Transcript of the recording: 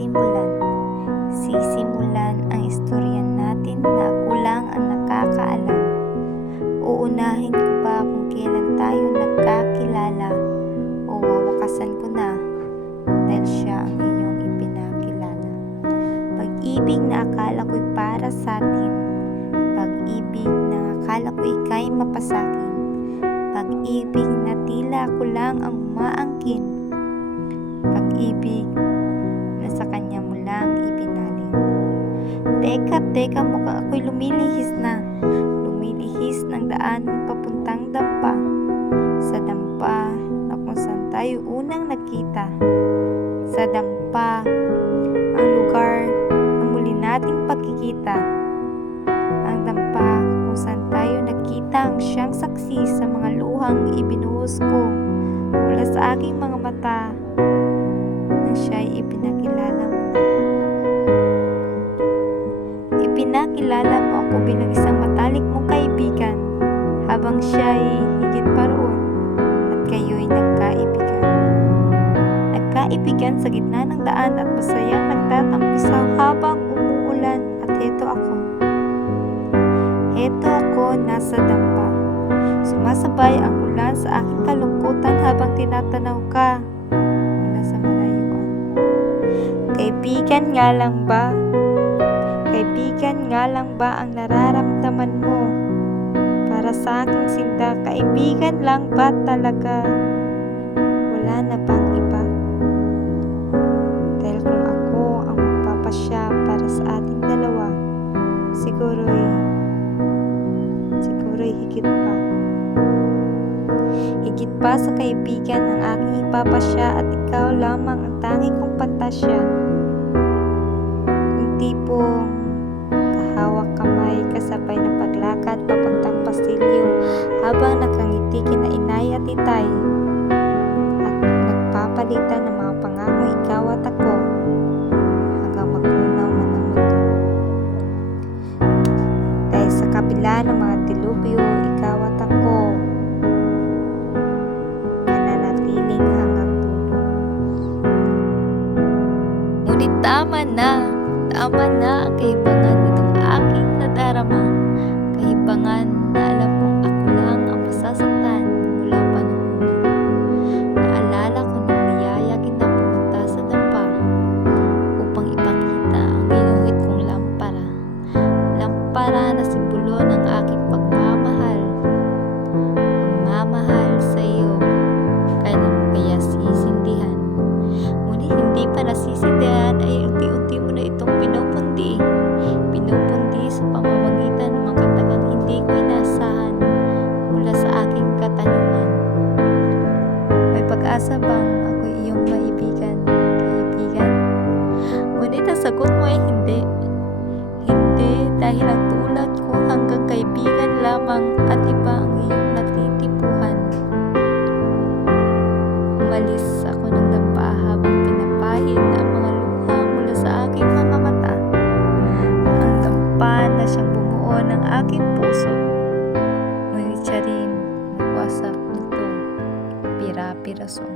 sisimulan. Sisimulan ang istorya natin na ako lang ang nakakaalam. Uunahin ko ba kung kailan tayo nagkakilala o wawakasan ko na dahil siya ang iyong ipinakilala. Pag-ibig na akala ko'y para sa atin, pag-ibig na akala ko ika'y mapasakin, pag-ibig na tila ako lang ang umaangkin, pag-ibig na sa kanya mo lang ibinaling. Teka, mukhang ako'y lumilihis ng daan papuntang dampa, sa dampa na kung saan tayo unang nagkita, sa dampa ang lugar na muli nating pagkikita, ang dampa kung saan tayo nagkita ang siyang saksi sa mga luhang ibinuhos ko mula sa aking mga mata nang siya'y ipinakilala mo. Ipinakilala mo ako bilang isang matalik mong kaibigan, habang siya'y higit pa roon at kayo'y nagkaibigan. Nagkaibigan sa gitna ng daan at masayang nagtatampisaw habang umuulan, at heto ako. Heto ako nasa dampa. Sumasabay ang ulan sa aking kalungkutan habang tinatanaw ka mula sa malayuan. Kaibigan nga lang ba? Kaibigan nga lang ba ang nararamdaman mo? Para sa aking sinta, kaibigan lang ba talaga? Wala na bang iba? Dahil kung ako ang magpapasya para sa ating dalawa, siguro'y higit pa. Higit pa sa kaibigan ang aking ipapasya, at ikaw lamang ang tanging kong pantasya. Yung tipong kahawak kamay kasabay ng paglakad papuntang pasilyo habang nakangiti kina inay at itay, at nagpapalitan ng mga pangako ikaw at ako hanggang magunaw man ang mundo. Dahil sa kabila ng mga dilubyo, ikaw at ako mananatiling hanggang dulo. Ngunit tama na ang kaibangan nitong aking nadarama. Kaibangan na alam kong ako lang ang masasaktan mula pa noong una. Naalala ko nung niyaya kita pumunta sa dampa upang ipakita ang ginuhit kong lampara. Lampara na simbolo ng aking pagmamahal. Pagmamahal sa iyo. Kailan mo kaya sisindihan? Ngunit hindi pa nasisindihan ay unti-unti mo na itong pinupundi sa pamamagitan ng mga katagang hindi ko inaasahan mula sa aking katanungan. May pag-asa bang ako iyong kaibigan? Ngunit ang sagot mo ay hindi. Hindi, dahil ang tulad ko hanggang kaibigan lamang at iba ang iyong natitipuhan. Umalis ako ng dampa habang pinapahid ang mga luha mula sa aking mga mata. Ang dampa na siyang bumuo ng aking puso, ngunit siya rin nagwasak nito pira-piraso.